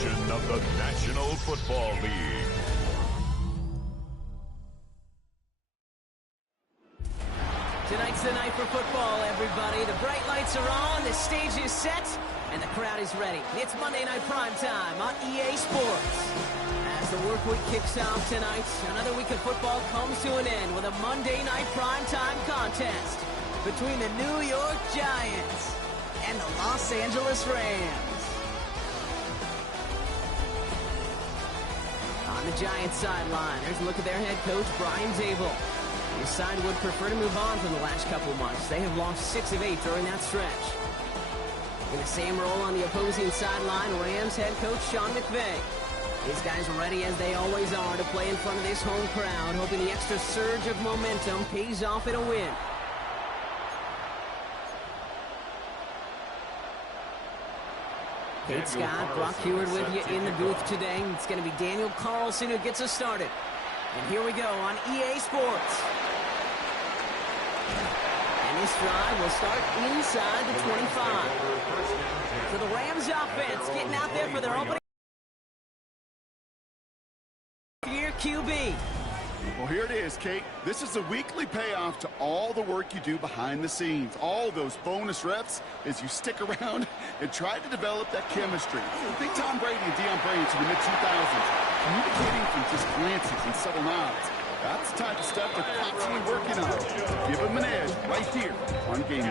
edition of the National Football League. Tonight's the night for football, everybody. The bright lights are on, the stage is set, and the crowd is ready. It's Monday Night Primetime on EA Sports. As the work week kicks off tonight, another week of football comes to an end with a Monday Night Primetime contest between the New York Giants and the Los Angeles Rams. On the Giants sideline, there's a look at their head coach, Brian Zabel. His side would prefer to move on from the last couple months. They have lost 6 of 8 during that stretch. In the same role on the opposing sideline, Rams head coach Sean McVay. These guys are ready, as they always are, to play in front of this home crowd, hoping the extra surge of momentum pays off in a win. Kate Scott, Brock Heward with you in the booth today. It's going to be Daniel Carlson who gets us started. And here we go on EA Sports. And this drive will start inside the 25. For the Rams offense, getting out there for their opening year QB. Well, here it is, Kate. This is a weekly payoff to all the work you do behind the scenes. All those bonus reps as you stick around and try to develop that chemistry. Think Tom Brady and Deion Branch in the mid-2000s. Communicating from just glances and subtle nods. That's the type of stuff they're constantly working on. Give them an edge right here on game day.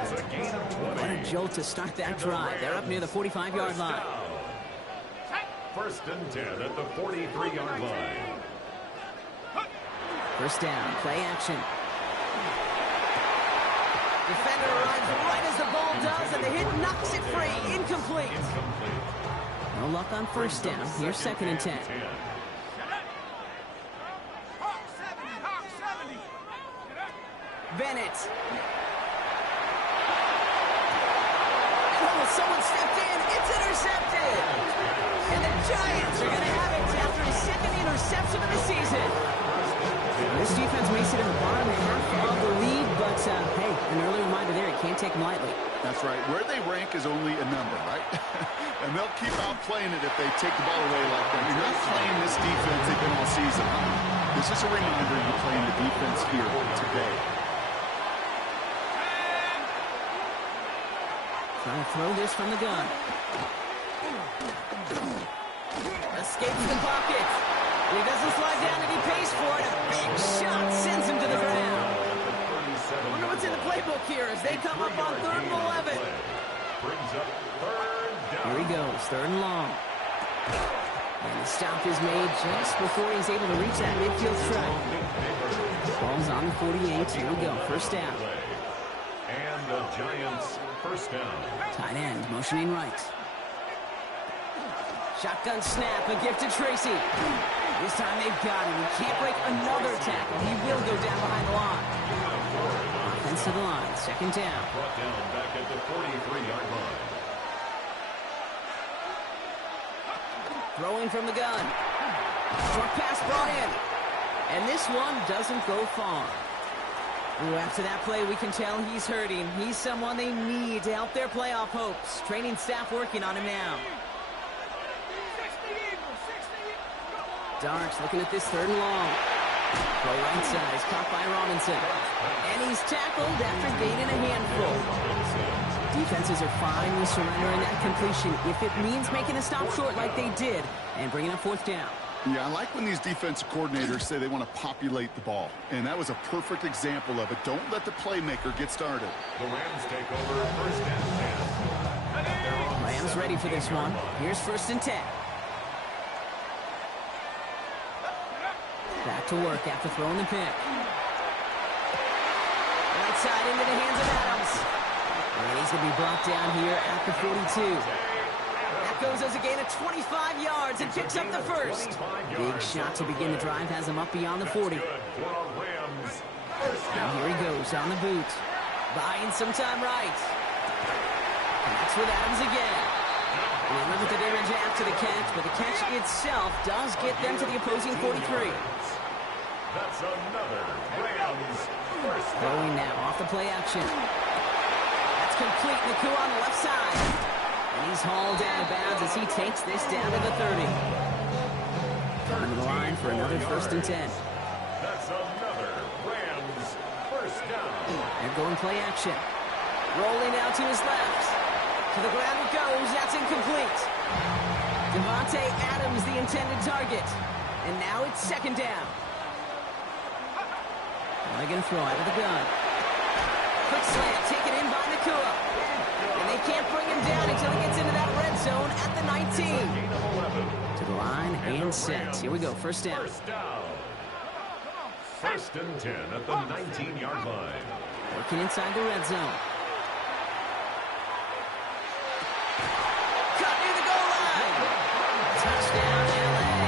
What a jolt to start that drive. They're up near the 45-yard line. First and 10 at the 43-yard line. First down, play action. Defender arrives right as the ball does, and the hit knocks it free. Incomplete. No luck on first down. Here's second and 10. Bennett. Oh, someone stepped in. It's intercepted. And the Giants are going to have it after his second interception of the season. This defense may sit in the bottom half of the lead, but hey, an early reminder there, you can't take them lightly. That's right. Where they rank is only a number, right? And they'll keep out playing it if they take the ball away like that. You're not playing this defense they've been all season. This is a reminder you're playing the defense here today. Trying to throw this from the gun. Escapes the pocket. He doesn't slide down and he pays for it. A big shot sends him to the ground. I wonder what's in the playbook here as they come up on 3rd and 11. Here he goes, 3rd and long. And the stop is made just before he's able to reach that midfield strike. Ball's on the 48. Here we go, first down. And the Giants first down. Tight end, motioning right. Shotgun snap, a gift to Tracy. This time they've got him. He can't break another tackle. He will go down behind the line. Offense to the line, second down. Brought down back at the 43-yard line. Throwing from the gun. Short pass brought in. And this one doesn't go far. Ooh, after that play, we can tell he's hurting. He's someone they need to help their playoff hopes. Training staff working on him now. Darks looking at this 3rd and long. Throw right side is caught by Robinson. And he's tackled after gaining a handful. Defenses are finally surrendering that completion if it means making a stop short like they did and bringing up 4th down. Yeah, I like when these defensive coordinators say they want to populate the ball. And that was a perfect example of it. Don't let the playmaker get started. The Rams take over first and 10. Rams ready for this one. Here's 1st and 10. Back to work after throwing the pick. Right side into the hands of Adams. And he's going to be brought down here at the 42. That goes as a gain of 25 yards and picks up the first. Big shot to begin the drive has him up beyond the 40. And here he goes on the boot. Buying some time right. Connects with Adams again. And they limit the damage after the catch, but the catch itself does get them to the opposing 43. That's another Rams first. Throwing now off the play action. That's complete. Naku on the left side. And he's hauled out of bounds as he takes this down to the 30. On the line for another 1st and 10. That's another Rams first down. They're going play action. Rolling out to his left. To the ground it goes. That's incomplete. Devontae Adams, the intended target. And now it's 2nd down. They're going to throw out of the gun. Quick slant taken in by Nakua. And they can't bring him down until he gets into that red zone at the 19. To the line and set. Here we go. 1st down. First down. 1st and 10 at the 19-yard line. Working inside the red zone. Cut near the goal line. Touchdown, LA.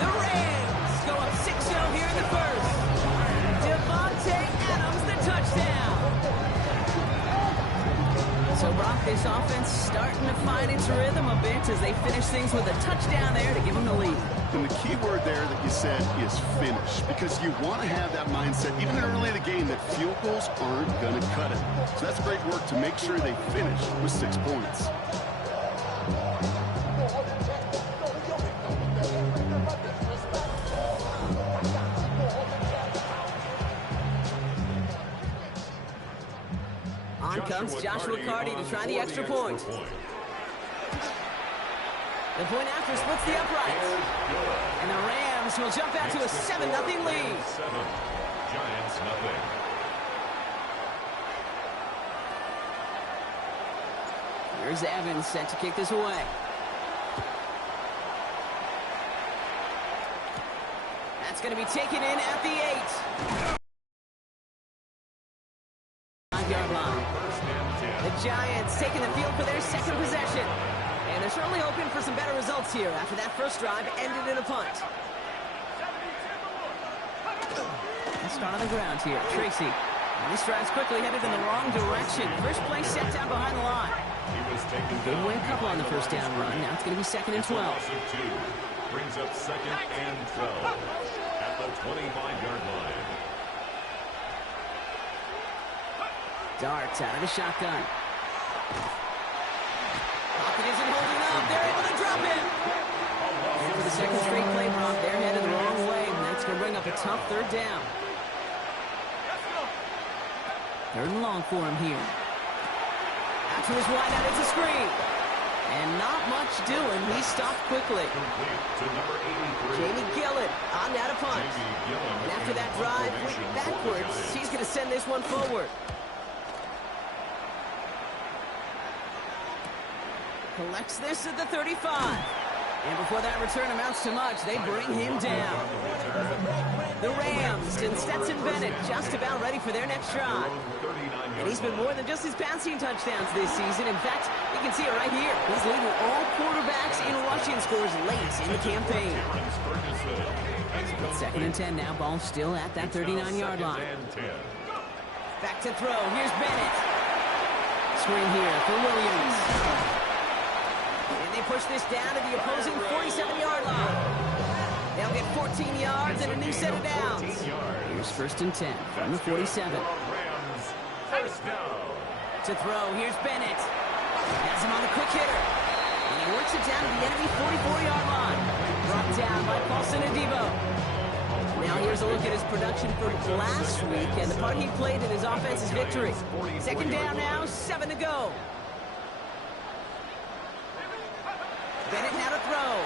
The Rams go up 6-0 here in the 1st. Devontae Adams, the touchdown. So, Brock, this offense starting to find its rhythm a bit as they finish things with a touchdown there to give them the lead. And the key word there that you said is finish, because you want to have that mindset, even early in the game, that field goals aren't going to cut it. So that's great work to make sure they finish with 6 points. On comes Joshua Carty to try the extra point. The point after splits the uprights. And the Rams will jump out to a 7-0 lead. 7. Giants nothing. Here's Evans set to kick this away. That's going to be taken in at the 8. 5-yard line. The Giants taking the field for their 2nd possession. And they're certainly hoping for some better results here after that first drive ended in a punt. Let's start on the ground here. Tracy. And this drive's quickly headed in the wrong direction. First play set down behind the line. Gave away a couple on the first down run. Now it's going to be 2nd and 12. Brings up 2nd and 12 at the 25-yard line. Darts out of the shotgun. Pocket isn't holding up. They're able to drop it. And for the 2nd straight play, Brock, they're headed the wrong way, and that's going to bring up a tough 3rd down. 3rd and long for him here. Out to his wideout, it's a screen. And not much doing. He stopped quickly. Jamie Gillen on that a punt. And after that drive went backwards, he's going to send this one forward. Collects this at the 35. And before that return amounts to much, they bring him down. The Rams and Stetson Bennett just about ready for their next drive. And he's been more than just his passing touchdowns this season. In fact, you can see it right here. He's leading all quarterbacks in rushing scores late in the campaign. 2nd and 10 now. Ball still at that 39-yard line. Back to throw. Here's Bennett. Screen here for Williams. And they push this down to the opposing 47-yard line. They'll get 14 yards and a new set of downs. Here's 1st and 10 from the 47. First down. To throw, here's Bennett. Has him on the quick hitter. And he works it down to the enemy 44-yard line. Brought down by Paulson Adebo. Now here's a look at his production from last week and the part he played in his offense's victory. 2nd down now, 7 to go. Bennett now to throw.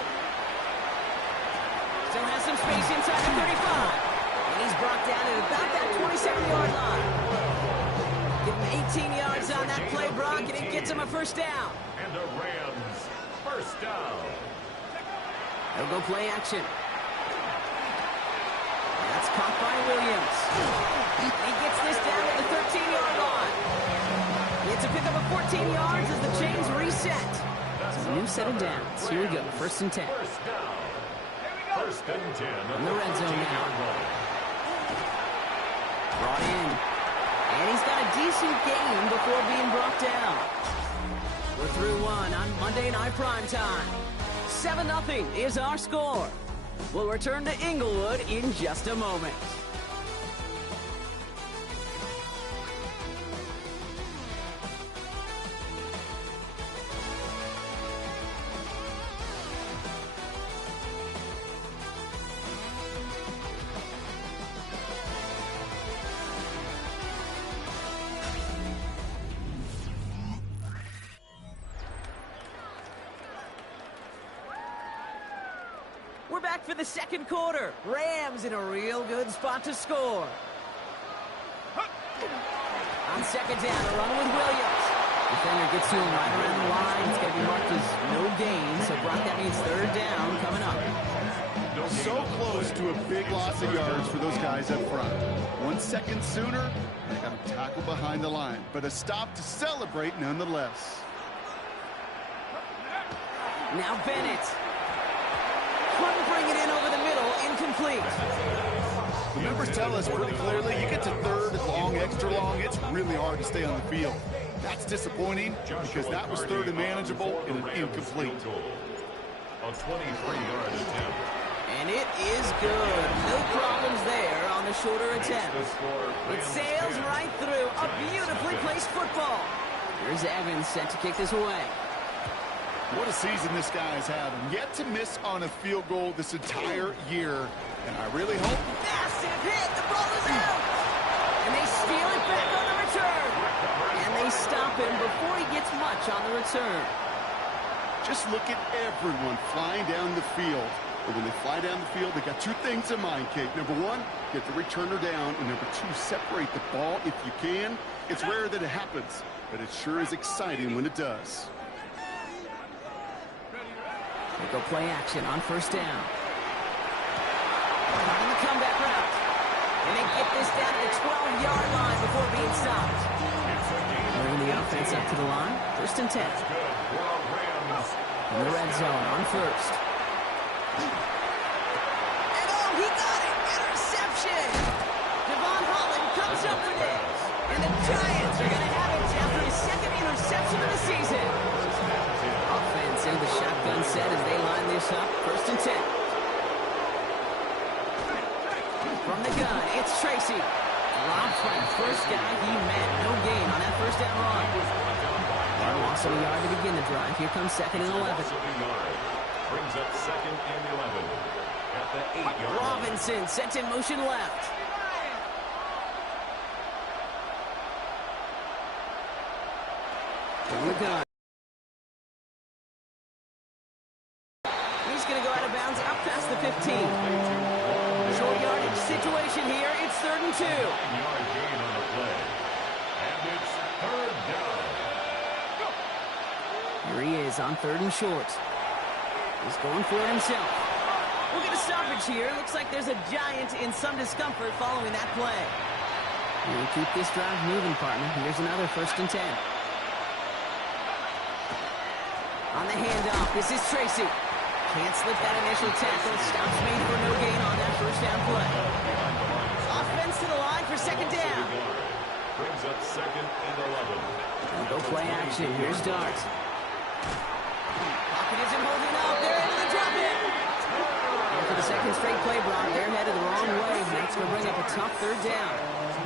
Still has some space inside the 35. And he's brought down at about that 27-yard line. Give him 18 yards on that play, Brock, and it gets him a 1st down. And the Rams, 1st down. They'll go play action. That's caught by Williams. He gets this down at the 13-yard line. It's a pickup of 14 yards as the chains reset. It's a new set of downs. Here we go, 1st and 10. First down. 1st and 10 On the red zone now. Brought in. And he's got a decent game before being brought down. We're through one on Monday Night Primetime. 7-0 is our score. We'll return to Inglewood in just a moment. back for the second quarter. Rams in a real good spot to score. On second down, a run with Williams. Defender gets to him right around the line. It's going to be marked as no gain. So, Brock, that means third down coming up. So close to a big loss of yards for those guys up front. 1 second sooner, they got to tackle behind the line. But a stop to celebrate nonetheless. Now Bennett. Couldn't bring it in over the middle. Incomplete. The numbers tell us pretty clearly, you get to third and long, extra long, it's really hard to stay on the field. That's disappointing because that was third and manageable and an incomplete. A 23-yard attempt. And it is good. No problems there on the shorter attempt. It sails right through. A beautifully placed football. Here's Evans set to kick this away. What a season this guy is having. Yet to miss on a field goal this entire year. And I really hope... Massive hit. The ball is out. And they steal it back on the return. And they stop him before he gets much on the return. Just look at everyone flying down the field. But when they fly down the field, they got two things in mind, Kate. Number one, get the returner down. And number two, separate the ball if you can. It's rare that it happens, but it sure is exciting when it does. They go play action on first down. On the comeback route. And they get this down to the 12-yard line before being stopped. Bringing the offense up to the line. First and 10. In the red zone on first. And oh, he got it! Interception! Devon Holland comes up with it. And the Giants are going to have it after his second interception of the season. Offense in the shotgun set as they line this up. First and 10. From the gun, it's Tracy. Robbed by the first guy he met. No gain on that first down run. Loss of a yard to begin the drive. Here comes second and 11. Brings up second and 11 at the 8-yard line. Robinson sent in motion left. From the gun. He's going to go out of bounds up past the 15. Short yardage situation here. It's third and 2. 9-yard gain on the play. And it's third down. Here he is on third and short. He's going for it himself. We'll get a stoppage here. Looks like there's a Giant in some discomfort following that play. We'll keep this drive moving, partner. Here's another first and 10. On the handoff, this is Tracy. Can't slip that initial tackle. Stops made for no gain on that first down play. Offense to the line for second down. Brings up second and 11. And go play action. Here's Dart. Pocket isn't holding up. They're into the drop in. And for the second straight play, Brock, they're headed the wrong way. That's going to bring up a tough third down.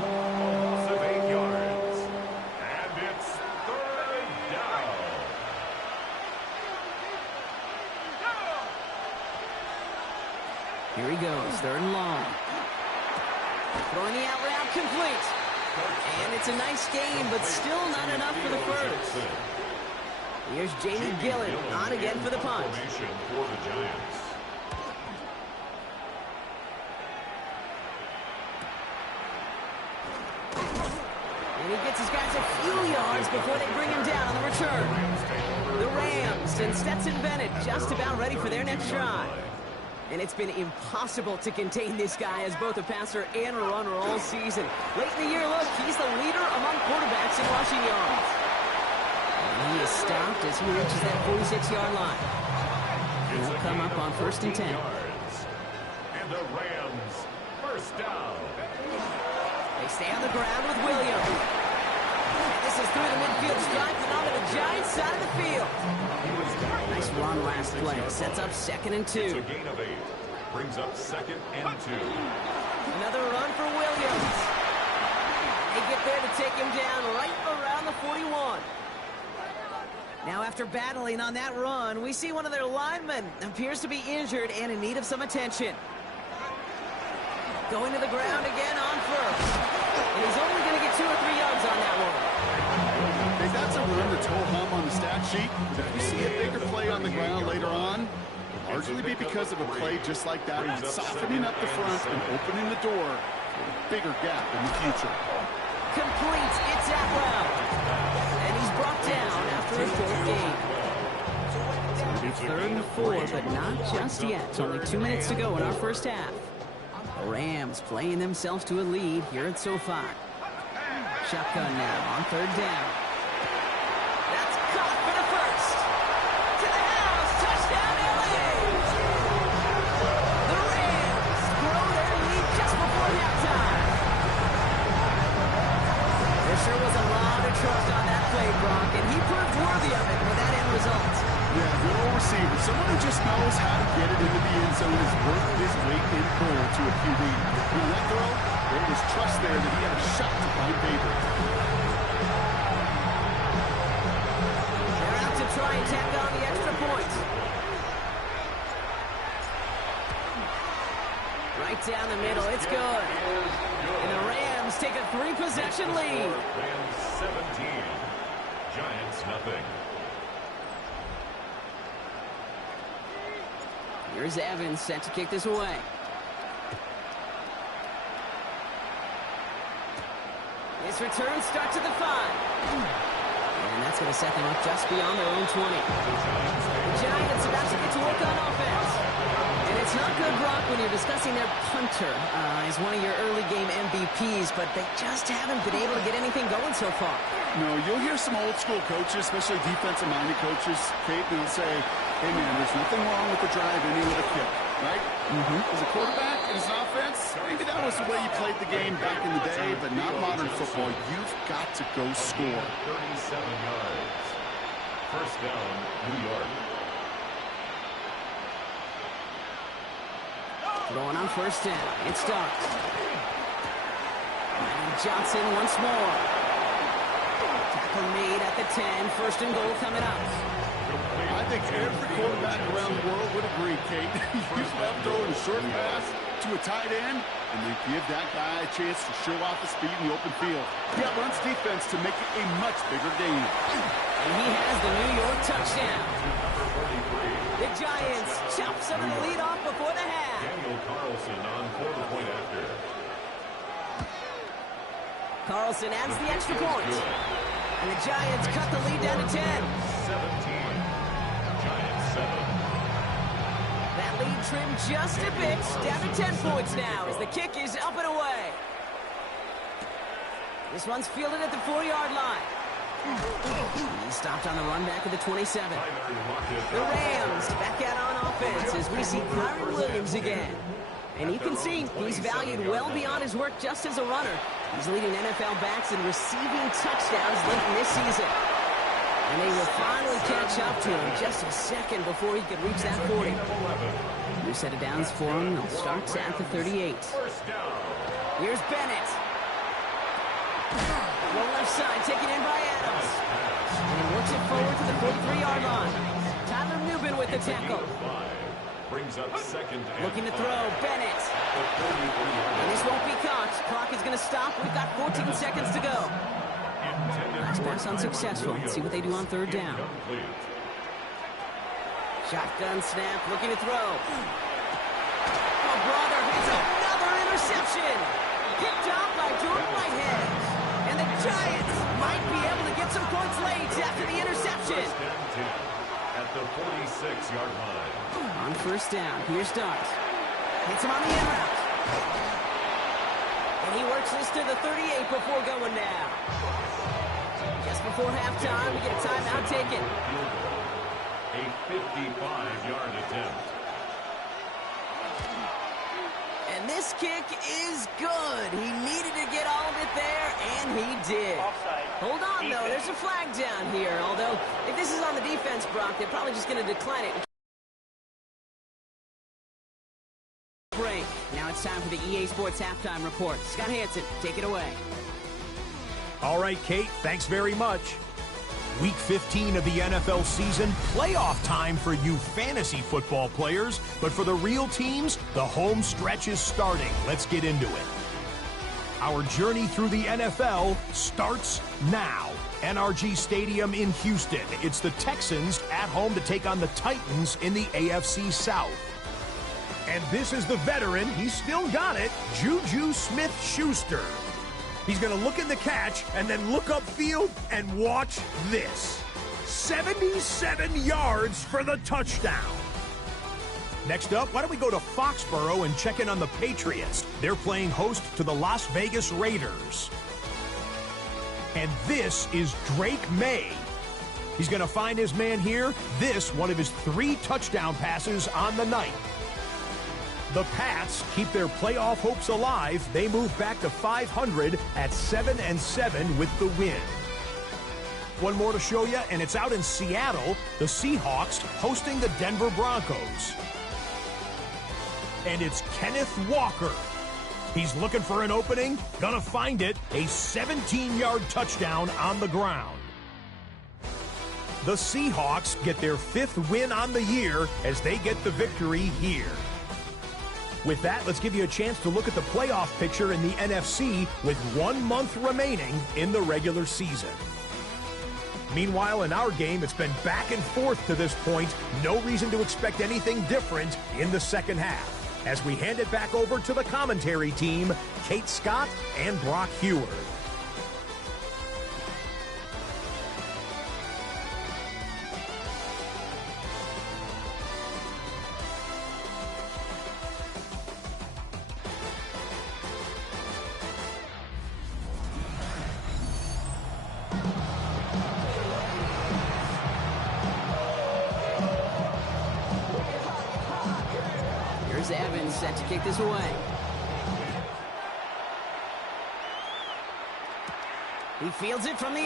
Loss of 8 yards. And it's third down. Here he goes, third and long. Throwing the out route complete. And it's a nice game, but still not enough for the first. Here's Jamie Gillen on again for the punt. Formation for the Giants. And he gets his guys a few yards before they bring him down on the return. The Rams and Stetson Bennett just about ready for their next drive. And it's been impossible to contain this guy as both a passer and a runner all season. Late in the year, look, he's the leader among quarterbacks in rushing yards. And he is stopped as he reaches that 46-yard line. He'll come up on first and 10. And the Rams first down. They stay on the ground with Williams. And this is through the midfield stripe and onto the Giants side of the field. Nice run last play. Sets up second and 2. It's a gain of 8. Brings up second and 2. Another run for Williams. They get there to take him down right around the 41. Now, after battling on that run, we see one of their linemen appears to be injured and in need of some attention. Going to the ground again on first. And he's only going to get 2 or 3 yards on that one. Hey, that's a run that's ho-hum on the stat sheet. But if you see a bigger play on the ground later on, largely be because of a play just like that, softening up the front and opening the door for a bigger gap in the future. Complete. It's Atwell. And he's brought down after a short game. It's 3rd and 4, but not just yet. It's only 2 minutes to go in our first half. The Rams playing themselves to a lead here at SoFi. Shotgun now on 3rd down. That's caught for the first. To the house. Touchdown, LA. The Rams grow their lead just before halftime. There sure was a lot of trust on that play, Brock, and he proved worthy of it with that end result. Yeah, good old receiver. Someone who just knows how to get it into the end zone is worth his weight in gold to a QB. On that throw, there was trust there that he had a shot to find favor. They're out to try and tack on the extra point. Right down the middle. It's good. And the Rams take a 3-possession lead. Rams 17. Giants nothing. Here's Evans set to kick this away. This return starts at the 5. And that's going to set them up just beyond their own 20. The Giants about to get to work on offense. And it's not good, Brock, when you're discussing their punter as one of your early game MVPs, but they just haven't been able to get anything going so far. No, you'll hear some old school coaches, especially defensive-minded coaches, Kate, and they'll say, hey, man, there's nothing wrong with the drive ending with a kick, right? As a quarterback in his offense, maybe that was the way you played the game back in the day, but not modern football. You've got to go score. 37 yards. First down, New York. Throwing on first down. It starts. And Johnson once more. Tackle made at the 10. First and goal coming up. I think every quarterback around the world would agree, Kate. You love throwing a short pass to a tight end, and then give that guy a chance to show off his speed in the open field. That runs defense to make it a much bigger game. And he has the New York touchdown. The Giants chop some of the lead off before the half. Daniel Carlson on for the point after. Carlson adds the extra point. And the Giants cut the lead down to 10. 17. Giants 7. That lead trimmed just a bit. Down to 10 points now as the kick is up and away. This one's fielded at the 4-yard line. He stopped on the run back at the 27. The Rams back out on offense as we see Kyron Williams again. And you can see he's valued well beyond his work just as a runner. He's leading NFL backs in receiving touchdowns late in this season. And they will finally catch up to him just a second before he could reach that 40. New set of downs for him. They'll start at the 38. Here's Bennett. Roll left side, taken in by Adams. And he works it forward to the 43-yard line. Tyler Newbin with the tackle. Brings up second. Looking to throw, Bennett. And this won't be caught. Clock is going to stop. We've got 14 seconds to go. Last pass unsuccessful. Let's see what they do on 3rd down. Shotgun snap, looking to throw. Oh, brother, it's another interception. Picked off by Jordan Whitehead. And the Giants might be able to get some points late after the interception. At the 46-yard line. On 1st down, here's Starks. Hits him on the in route. And he works this to the 38 before going down. Just before halftime, we get a timeout taken. A 55-yard attempt. And this kick is good. He needed to get all of it there, and he did. Hold on, though. There's a flag down here. Although, if this is on the defense, Brock, they're probably just going to decline it. Break. Now it's time for the EA Sports Halftime Report. Scott Hansen, take it away. All right, Kate, thanks very much. Week 15 of the NFL season, playoff time for you fantasy football players. But for the real teams, the home stretch is starting. Let's get into it. Our journey through the NFL starts now. NRG Stadium in Houston. It's the Texans at home to take on the Titans in the AFC South. And this is the veteran, he's still got it, Juju Smith-Schuster. He's going to look in the catch and then look upfield and watch this. 77 yards for the touchdown. Next up, why don't we go to Foxborough and check in on the Patriots? They're playing host to the Las Vegas Raiders. And this is Drake May. He's going to find his man here. This, one of his 3 touchdown passes on the night. The Pats keep their playoff hopes alive. They move back to 500 at 7-7 with the win. One more to show you, and it's out in Seattle. The Seahawks hosting the Denver Broncos. And it's Kenneth Walker. He's looking for an opening, gonna find it, a 17-yard touchdown on the ground. The Seahawks get their 5th win on the year as they get the victory here. With that, let's give you a chance to look at the playoff picture in the NFC with 1 month remaining in the regular season. Meanwhile, in our game, it's been back and forth to this point. No reason to expect anything different in the second half. As we hand it back over to the commentary team, Kate Scott and Brock Heward. Evans set to kick this away. He fields it from the 8.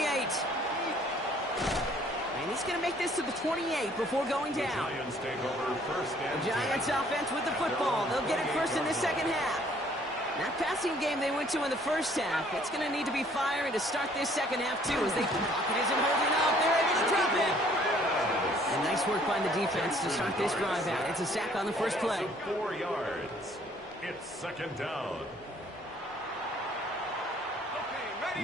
And he's going to make this to the 28 before going down. Giants take over first and The Giants offense with the football. They'll get it first in the second half. That passing game they went to in the first half, it's going to need to be firing to start this second half, too, as they pocket isn't holding up. They're able to drop it. And nice work by the defense to start this drive out. It's a sack on the first play. 4 yards. It's second down.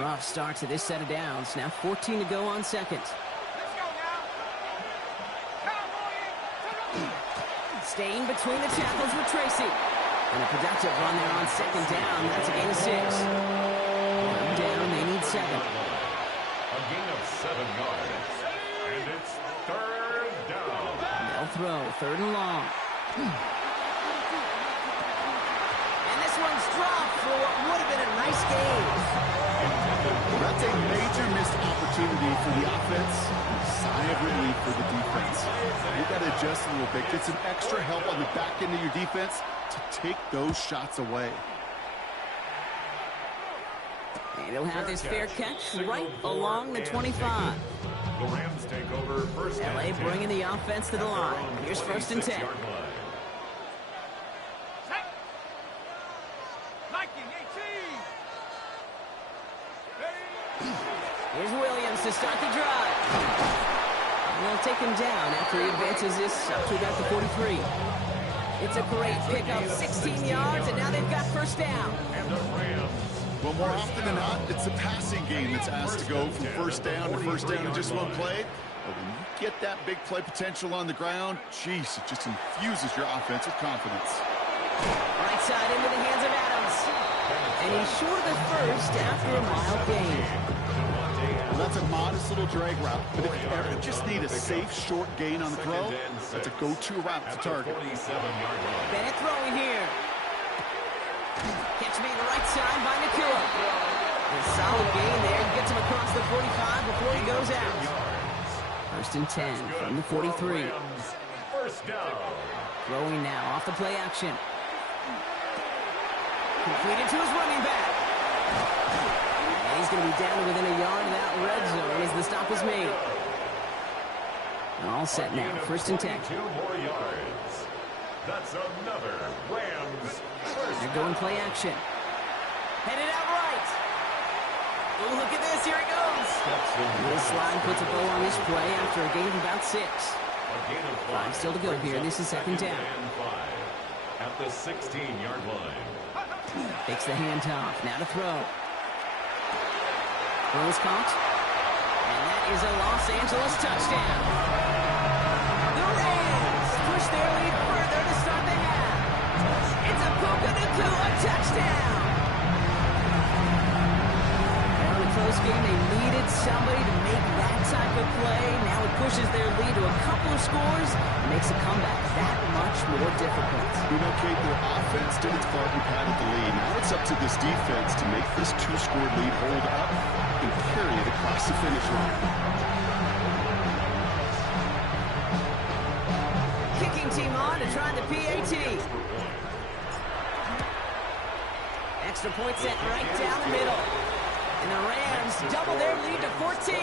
Rough start to this set of downs. Now 14 to go on second. Staying between the tackles with Tracy. And a productive run there on second down. That's a gain of 6. One down, they need 7. A gain of 7 yards. And it's third down. They'll throw, 3rd and long. And this one's dropped for what would have been a nice game. That's a major missed opportunity for the offense. Sigh of relief for the defense. You've got to adjust a little bit. Get some extra help on the back end of your defense to take those shots away. And he'll have his fair catch right along the 25. The Rams take over first and LA 10. bringing the offense to the line. Here's 1st and 10. Here's Williams to start the drive. And they'll take him down after he advances this up to about the 43. It's a great pickup, 16 yards, and now they've got first down. And the Rams. Well, more often than not, it's the passing game that's asked to go from first down in just one play. But when you get that big play potential on the ground, geez, it just infuses your offense with confidence. Right side into the hands of Adams. And he's short of the first after a mild gain. Well, that's a modest little drag route, but if you ever just need a safe, short gain on the throw, that's a go-to route to target. Bennett throwing here. Catch me to the right side by Nakua. A solid gain there. Gets him across the 45 before he goes out. 1st and 10 from the 43. First down. Throwing now off the play action. Completed to his running back. And he's going to be down to within a yard of that red zone as the stop is made. All set now. 1st and 10. 2 more yards. That's another Rams. They're going play action. Headed out right. Oh, look at this. Here it goes. Little slide puts a bow on this play after a gain of about 6. 5 still to go here. This is second down. At the 16-yard line. Takes the handoff. Now to throw. Throws caught. And is a Los Angeles touchdown. The Rams push their lead further to start the half. It's a Puka Nacua touchdown. Well, in a close game, they needed somebody to make that type of play. Now it pushes their lead to a couple of scores and makes a comeback that much more difficult. You know, Kate, their offense did its part and padded the lead. Now it's up to this defense to make this two-score lead hold up and carry it across the finish line. Kicking team on to try the PAT. Extra point set right down the middle. And the Rams double their lead to 14.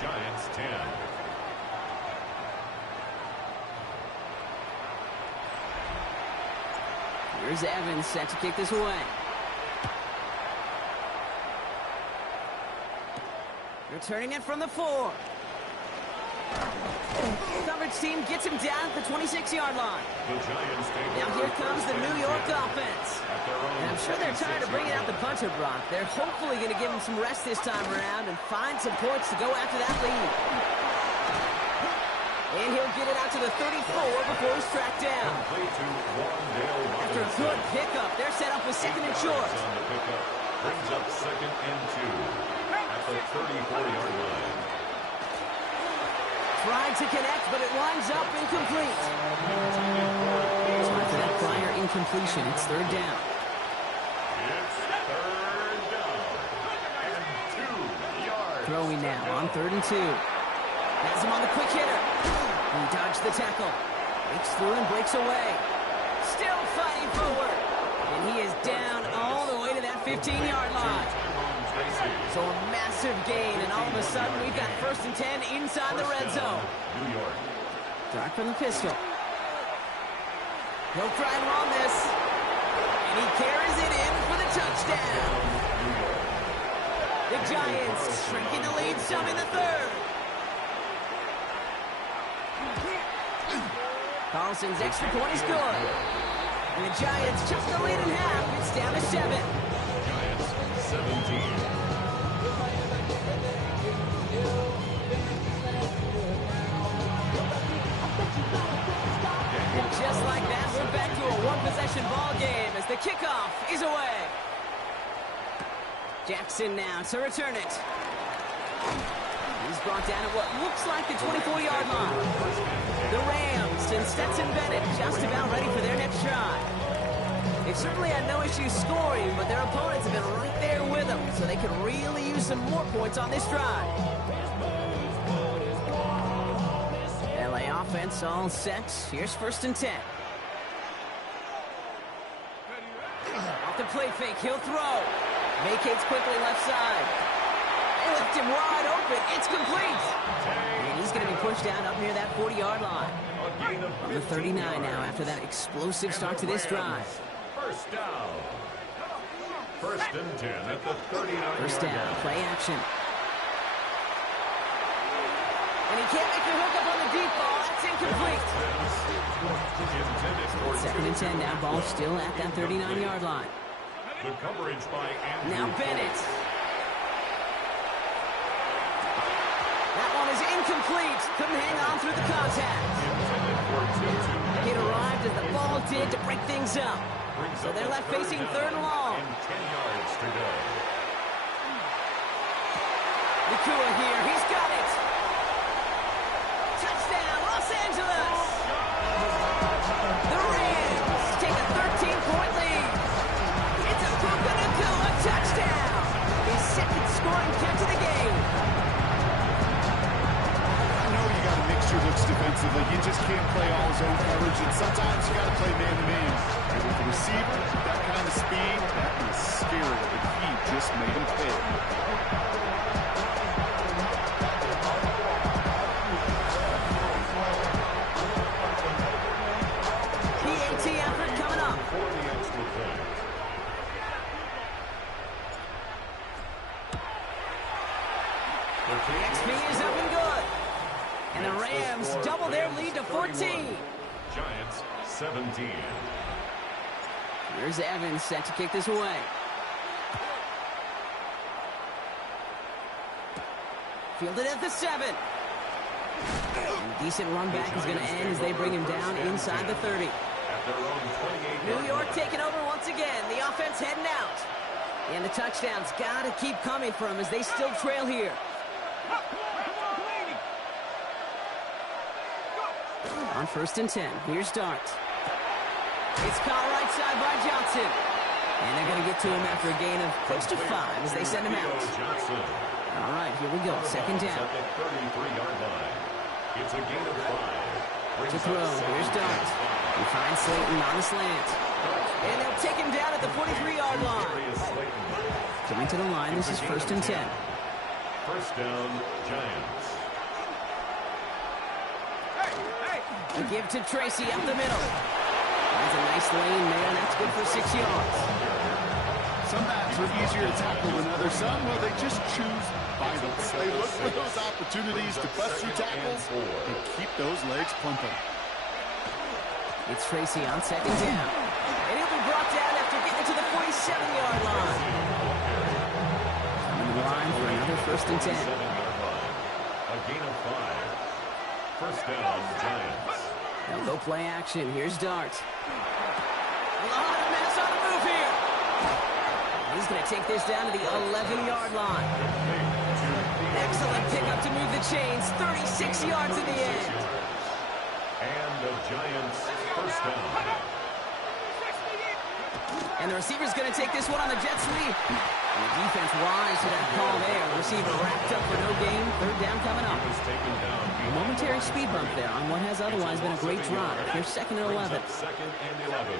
Giants 10. Here's Evans set to kick this away. Returning it from the 4. Coverage team gets him down at the 26-yard line. The Giants take Now here comes the New York offense. And I'm sure they're tired of bringing out the puncher, Brock. They're hopefully going to give him some rest this time around and find some points to go after that lead. And he'll get it out to the 34 before he's tracked down. After a good pickup, they're set up with second and short. Brings up second and 2 at the 34-yard line. Tried to connect, but it winds up incomplete. So after that prior incompletion, it's third down. It's third down and 2 yards. Throwing now on 3rd and 2. Has him on the quick hitter. He dodged the tackle. Breaks through and breaks away. Still fighting forward. And he is down all the way to that 15-yard line. So a massive gain, and all of a sudden we've got 1st and 10 inside the red zone. New York. Dark from the pistol. He'll try and run this. And he carries it in for the touchdown. The Giants shrinking the lead some in the 3rd. Carlson's extra point is good. And the Giants just the lead in half. It's down to 7. Giants 17. And just like that, we're back to a one-possession ball game as the kickoff is away. Jackson now to return it. He's brought down at what looks like the 24-yard line. The Rams and Stetson Bennett just about ready for their next drive. They've certainly had no issue scoring, but their opponents have been right there with them, so they could really use some more points on this drive. LA offense all set. Here's 1st and 10. Off the play fake, he'll throw. Vacates quickly left side. They left him wide open. It's complete. And he's going to be pushed down up near that 40-yard line. On the 39 now after that explosive start to this drive. First down. 1st and 10 at the 39. First down, play action. And he can't make the hook up on the deep ball. That's incomplete. 2nd and 10 now. Ball still at that 39-yard line. Good coverage by Andrew. Now Bennett. That one is incomplete. Couldn't hang on through the contact. It arrived as the ball did to break things up. So they're left facing 3rd and long. 10 yards to go. Nacua here. He's got it. Touchdown, Los Angeles. The Rams take a 13-point lead. It's a Puka Nacua touchdown. His 2nd scoring catch of the game. I know you got to mix your looks defensively. You just can't play all zone coverage, and sometimes you got to play man-to-man. And with the receiver, that kind of speed, that is scary, and he just made him pay. PAT effort coming up. For the extra point. The XP is up and good. And the Rams double their lead to 14. Giants 17. Here's Evans set to kick this away. Fielded at the 7. And decent run back is going to end as they bring him down inside the 30. New York taking over once again. The offense heading out. And the touchdowns got to keep coming for them as they still trail here. On 1st and 10, here's Dart. It's caught right side by Johnson. And they're going to get to him after a gain of close to 5 as they send him out. All right, here we go. 2nd down. It's a gain of 5. To throw, here's Dart. He finds Slayton on the slant. And they'll take him down at the 43-yard line. Coming to the line, this is 1st and 10. 1st down, Giants. A give to Tracy up the middle. That's a nice lane there, and that's good for 6 yards. Some backs are easier to tackle than others. Some, well, they just choose violence. They look for those opportunities to bust through tackles and keep those legs pumping. It's Tracy on 2nd down. And he'll be brought down after getting to the 47-yard line. Coming to the line for another 1st and 10. A gain of 5. 1st down, Giants. They'll go play action. Here's Dart. A lot of mess on the move here. He's going to take this down to the 11-yard line. Excellent pickup to move the chains. 36 yards in the end. And the Giants' 1st down. And the receiver's going to take this one on the jet sweep. And the defense wise to that call there. The receiver wrapped up for no gain. 3rd down coming up. A momentary speed bump there on what has otherwise been a great drive. Here's 2nd and 11. 2nd and 11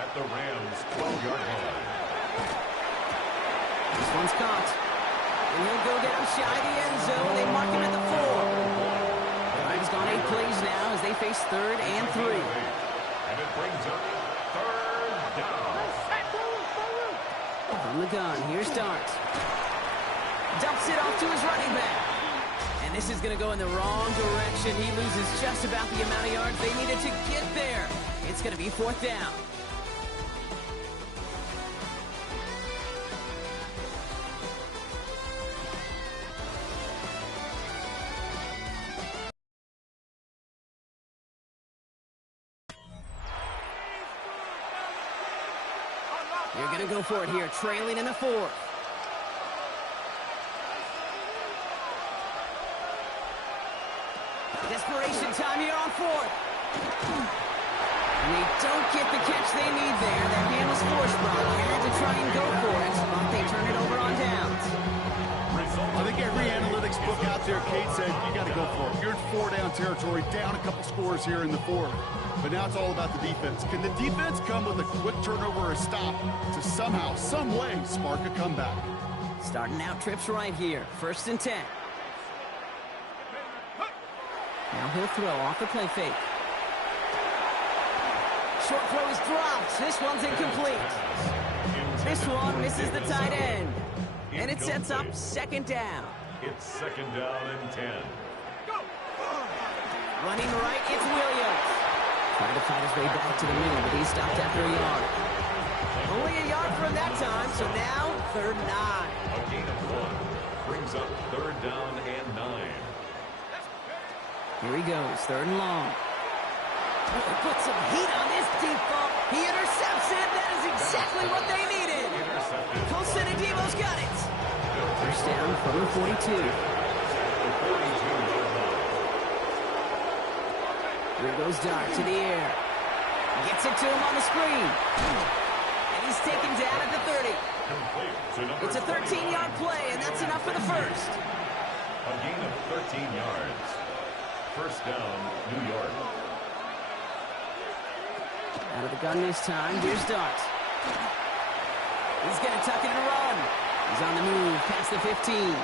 at the Rams' 12-yard line. This one's caught. And he'll go down shy of the end zone. They mark him at the 4. Drive's gone 8 plays now as they face 3rd and 3. And it brings up 3rd down. From the gun, here's Dart. Dumps it off to his running back. And this is going to go in the wrong direction. He loses just about the amount of yards they needed to get there. It's going to be 4th down. You're going to go for it here, trailing in the 4th. Desperation time here on 4th. And they don't get the catch they need there. That man was forced, Brock. Had to try and go for it, but they turn it over on downs. I think every analytics book out there, Kate, said you got to go for it. You're in 4-down territory, down a couple scores here in the 4th. But now it's all about the defense. Can the defense come with a quick turnover or a stop to somehow, some way, spark a comeback? Starting out trips right here. 1st and 10. Now he'll throw off the play fake. Short throw is dropped. This one's incomplete. This one misses the tight end. And it sets up 2nd down. It's 2nd down and 10. Running right, it's Williams. Trying to fight his way back to the middle, but he stopped after a yard. Only a yard for him that time, so now 3rd and 9. A gain of 1 brings up 3rd down and 9. Here he goes, 3rd and long. Oh, he put some heat on this deep ball. He intercepts it. That is exactly what they needed. Colson and Debo's got it. 1st down from the 42. Here goes Dart to the air. Gets it to him on the screen. And he's taken down at the 30. It's a 13-yard play, and that's enough for the 1st. A gain of 13 yards. 1st down, New York. Out of the gun this time. Here's Dart. He's going to tuck it and run. He's on the move past the 15.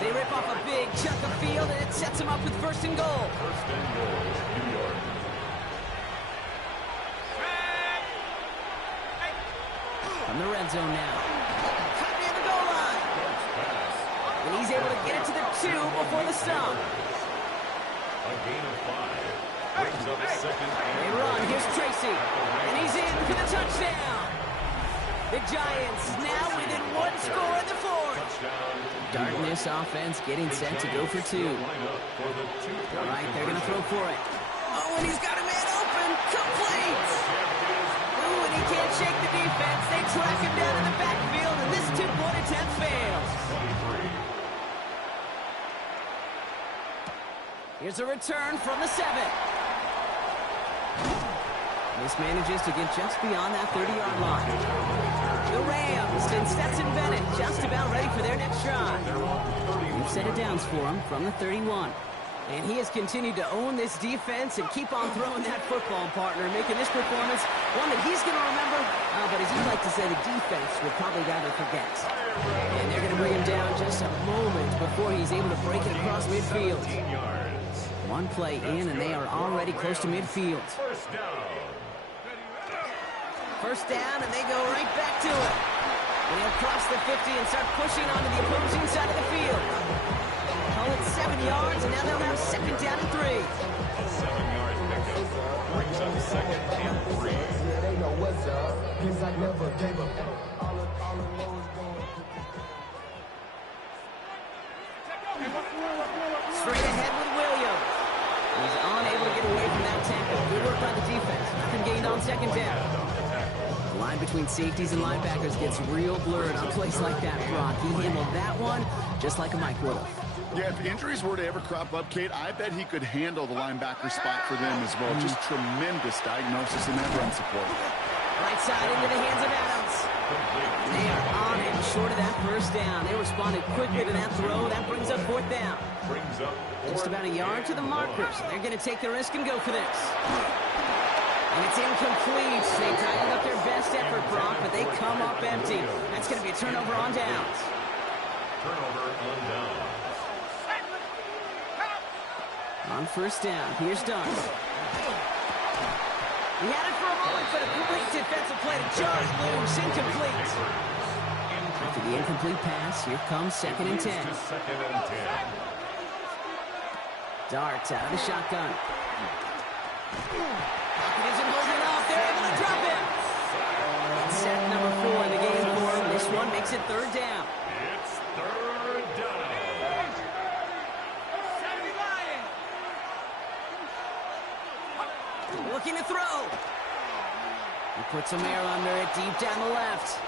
They rip off a big chunk of field, and it sets him up with 1st and goal. 1st and goal, New York. From the red zone now. Cut near the goal line. And he's able to get it to the 2 before the stop. A gain of 5 brings up 2nd and They run. Here's Tracy. And he's in for the touchdown. The Giants now within 1 score in the 4th. touchdown, Starting this offense, getting set to go for two. All right, they're going to throw for it. Oh, and he's got a man open. Complete. Oh, and he can't shake the defense. They track him down in the backfield, and this two-point attempt fails. Here's a return from the 7. This manages to get just beyond that 30-yard line. The Rams and Stetson Bennett just about ready for their next drive. New set of downs for him from the 31. And he has continued to own this defense and keep on throwing that football, partner, making this performance one that he's going to remember, but as he'd like to say, the defense would probably rather forget. And they're going to bring him down just a moment before he's able to break it across midfield. One play in, and they are already close to midfield. First down, and they go right back to it. They'll cross the 50 and start pushing onto the opposing side of the field. Call it 7 yards, and now they'll have second down and 3. A 7-yard pickup brings up second and 3. They know what's up, 'cause I never gave up. Straight ahead with Williams. He's unable to get away from that tackle. Good work by the defense. Nothing gained on second down. The line between safeties and linebackers gets real blurred on plays like that, Brock. He handled that one just like a Mike would have. Yeah, if injuries were to ever crop up, Kate, I bet he could handle the linebacker spot for them as well. Just tremendous diagnosis in that run support. Right side into the hands of Adams. They are on him short of that first down. They responded quickly to that throw. That brings up fourth down. Just about a yard to the markers. They're going to take the risk and go for this. And it's incomplete. They tied up their best effort, Brock, but they come up empty. That's going to be a turnover on downs. Turnover on downs. On first down, here's Dunn. He had it for a moment, but a great defensive play to charge loose. Incomplete. After the incomplete pass, here comes second and 10. Second and 10. Dart out of the shotgun. Pocket isn't holding off. They're able to drop him. It's set number 4 in the game for him. This one makes it third down. It's third down. Looking to throw. He puts some air under it deep down the left.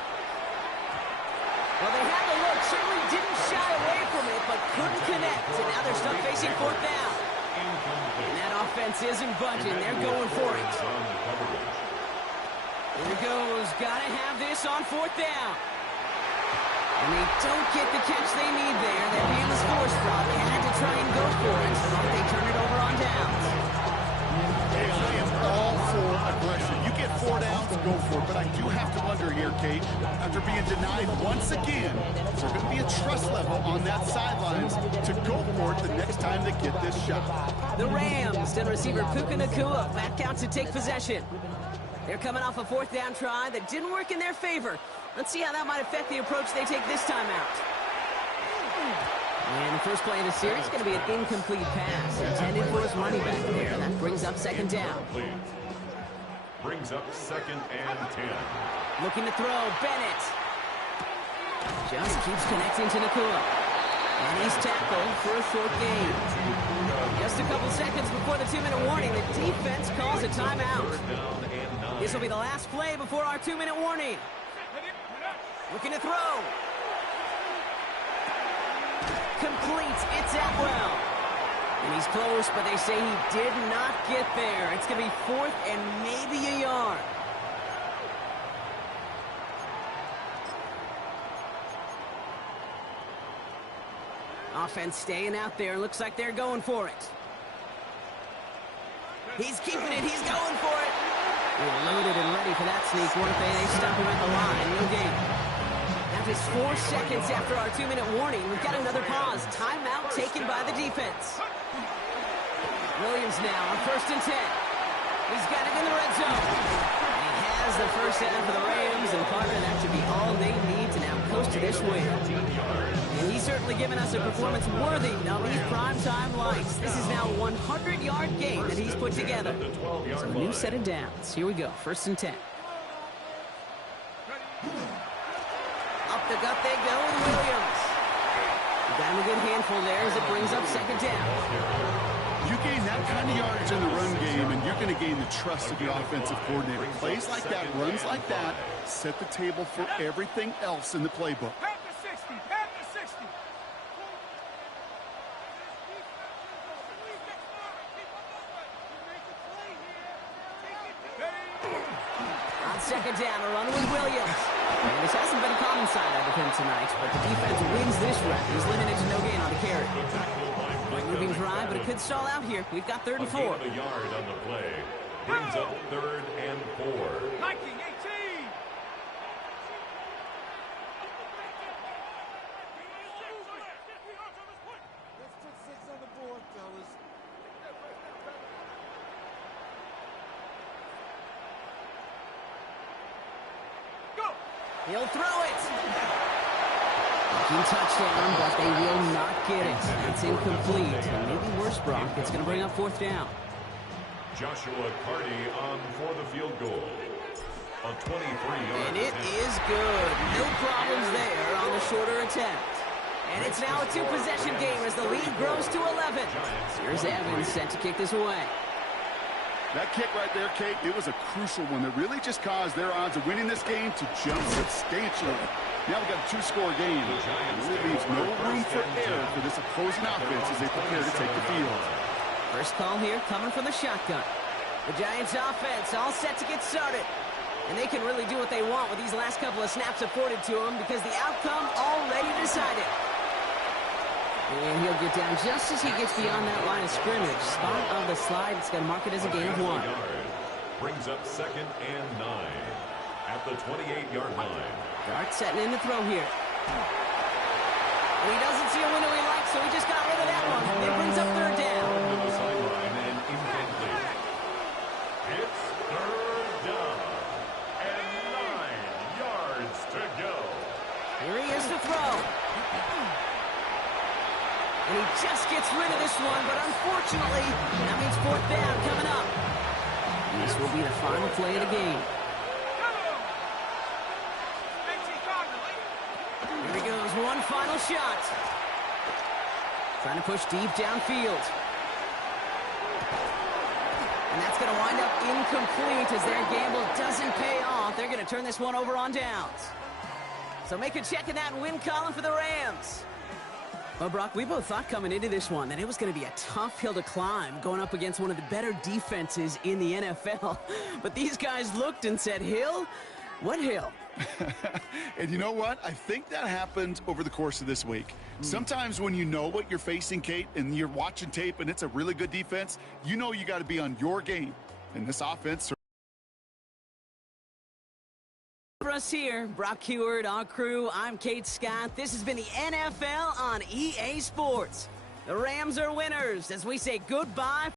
Well, they had the look. Certainly didn't shy away from it, but couldn't connect. And now they're stuck facing fourth down. And that offense isn't budging. They're going for it. Here it goes. Got to have this on fourth down. And they don't get the catch they need there. That man was forced, Rob. They had to try and go for it, but they turn it over on downs. Hey, I am all for aggression. You get 4 downs, go for it. But I do have to wonder here, Kate, after being denied once again, is there going to be a trust level on that sidelines to go for it the next time they get this shot? The Rams and receiver Puka Nacua back out to take possession. They're coming off a fourth down try that didn't work in their favor. Let's see how that might affect the approach they take this time out. And the first play of the series is going to be an incomplete pass intended for his running back there. That brings up second down. Brings up second and 10. Looking to throw, Bennett. Just keeps connecting to Nacua. And he's tackled for a short gain. Just a couple seconds before the 2-minute warning, the defense calls a timeout. This will be the last play before our 2-minute warning. Looking to throw. Complete. It's Atwell. And he's close, but they say he did not get there. It's going to be fourth and maybe a yard. Offense staying out there. Looks like they're going for it. He's keeping it. He's going for it. They're loaded and ready for that sneak, weren't they? They stop him at the line. No gain. Now just 4 seconds after our 2-minute warning, we've got another pause. Timeout taken by the defense. Williams now on first and 10. He's got it in the red zone. And he has the first down for the Rams, and partner, that should be all they need to now coast to this win. And he's certainly given us a performance worthy of these primetime lights. This is now a 100-yard game that he's put together. So a new set of downs. Here we go, first and 10. Up the gut they go with Williams. Got him a good handful there as it brings up second down. You gain that kind of yardage in the run game, and you're going to gain the trust of the offensive coordinator. Plays like that, runs like that, set the table for everything else in the playbook. On second down, a run with Williams. And this hasn't been a common side out of him tonight, but the defense wins this round. He's limited to no gain on the carry. Great moving drive, but it could stall out here. We've got 3rd and 4. A yard on the play. Brings up 3rd and 4. Viking 18. Let's put 6 on the board, fellas. He'll throw it. Looking touchdown, but they will not get it. That's incomplete. And maybe worse, Brock. It's going to bring up 4th down. Joshua Carty on for the field goal. A 23-yard. And it is good. No problems there on the shorter attempt. And it's now a 2-possession game as the lead grows to 11. Here's Evans set to kick this away. That kick right there, Kate, it was a crucial one that really just caused their odds of winning this game to jump substantially. Now we've got a 2-score game. It really leaves no room for error for this opposing offense as they prepare to take the field. First call here coming from the shotgun. The Giants offense all set to get started. And they can really do what they want with these last couple of snaps afforded to them because the outcome already decided. And he'll get down just as he gets beyond that line of scrimmage. Spot of the slide. It's going to mark it as a gain of 1. Brings up 2nd and 9 at the 28-yard line. Dart setting in the throw here. And he doesn't see a window he likes, so he just got rid of that one. It brings up 3rd down. To the sideline and incomplete. It's 3rd down and 9 yards to go. Here he is to throw. And he just gets rid of this one, but unfortunately, that means 4th down coming up. And this will be the final play of the game. Here he goes, one final shot. Trying to push deep downfield. And that's going to wind up incomplete as their gamble doesn't pay off. They're going to turn this one over on downs. So make a check in that win column for the Rams. Well, Brock, we both thought coming into this one that it was going to be a tough hill to climb going up against one of the better defenses in the NFL. But these guys looked and said, Hill? What hill? And you know what? I think that happened over the course of this week. Sometimes when you know what you're facing, Kate, and you're watching tape and it's a really good defense, you know you got to be on your game. And this offense... For us here, Brock Heward, our crew, I'm Kate Scott. This has been the NFL on EA Sports. The Rams are winners as we say goodbye